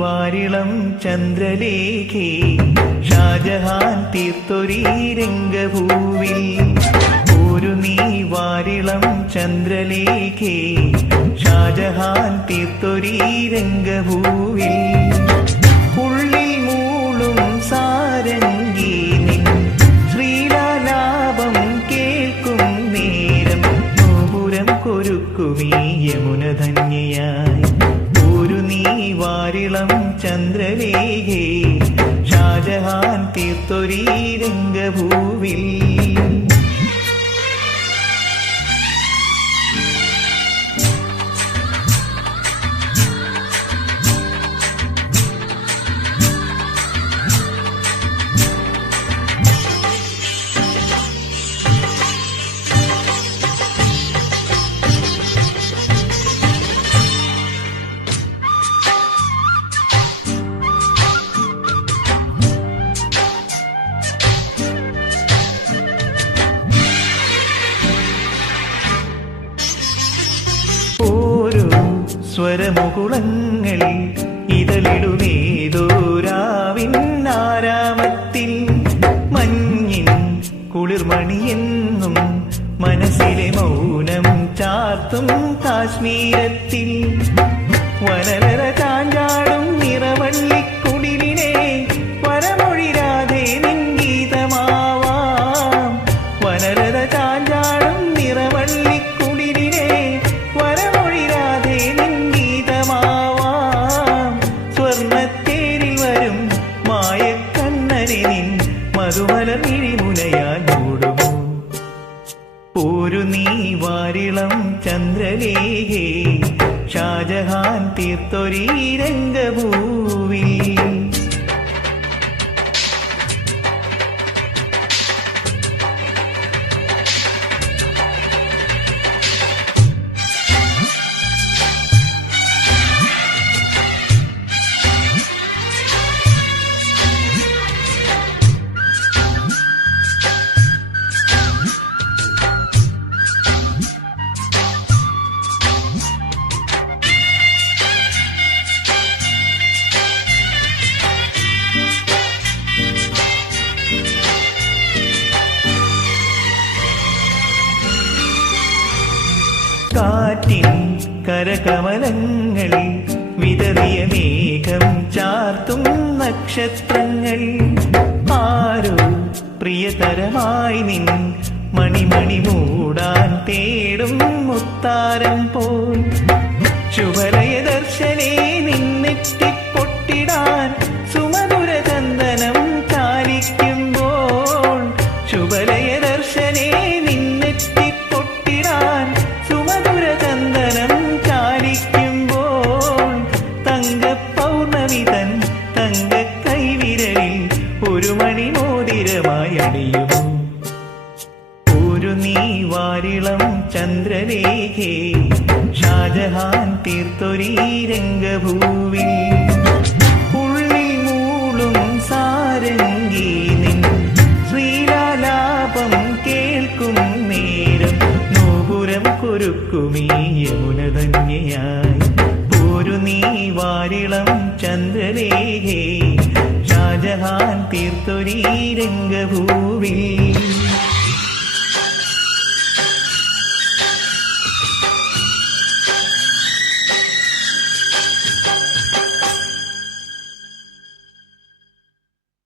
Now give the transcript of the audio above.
വാരിളം ചന്ദ്രലേഖേ ഷാജഹാൻ തീർത്തൊരീ രംഗഭൂവിൽ. ഒരു നീ വാരിളം ചന്ദ്രലേഖേ ഷാജഹാൻ തീർത്തൊരീ രംഗഭൂവിൽ. ഉള്ളിൽ മൂളും സാരംഗി നിൻ ശ്രീലാലാപം കേൾക്കും നേരം നോപുരം കൊരുക്കുമീ യമുന ധന്യയായി. ഒരു നീ വാരിളം ചന്ദ്രലേഖേ ഷാജഹാൻ തീർത്തൊരീ രംഗഭൂവിൽ. സ്വരമുകുളങ്ങൾ ഇതളിടുമേതോരാവിൻ ആരാമത്തിൽ. മഞ്ഞിൻ കുളിർമണിയെന്നും മനസ്സിലെ മൗനം ചാർത്തും കാശ്മീരത്തിൽ. വനലര ചാഞ്ചാടും നിറവള്ളിക്കുടിലിനെ വരമൊഴിരാതെ നിൻ ഗീതമാവാം. വനലര ചാഞ്ചാടും നിറവള്ളിക്കുടിലിനെ വരമൊഴിരാതെ നിൻ ഗീതമാവാം. സ്വർണ്ണത്തേരിൽ വരും മായക്കണ്ണനെ നിൻ മധുമലർ മിഴിമുനയാൽ മൂടുമോ. ഒരു നീ വാരിളം ചന്ദ്രലേഖേ ഷാജഹാൻ തീർത്തൊരീ രംഗഭൂവിൽ. കാറ്റിൻ കരകമലങ്ങൾ വിതറിയ മേഘം ചാർത്തും നക്ഷത്രങ്ങൾ. ആരോ പ്രിയതരമായി നിൻ മണിമണി മൂടാൻ തേടും മുത്താരം പോൽ. ശുഭലയ ദർശനേ നിന്നെത്തിപ്പൊട്ടിടാൻ സുമധുര ചന്ദനം ചാലിക്കുമ്പോൾ. ശുഭലയ ദർശനേ നിന്നെത്തിപ്പൊട്ടിടാൻ സുമധുര ചന്ദനം ചാലിക്കുമ്പോൾ. തങ്ക പൗർണമി തൻ തങ്ക കൈവിരലിൽ ഒരു മണിമോതിരമായി അണിയുമോ. ഒരു നീ വാരിളം ചന്ദ്രലേഖേ ഷാജഹാൻ തീർത്തൊരീ രംഗഭൂവിൽ. ഉള്ളിൽ മൂളും സാരംഗി നിൻ ശ്രീലാലാപം കേൾക്കും നേരം നോപുരം കൊരുക്കുമീ യമുന ധന്യയായി. ഒരു നീ വാരിളം ചന്ദ്രലേഖേ ഷാജഹാൻ തീർത്തൊരീ രംഗഭൂവിൽ.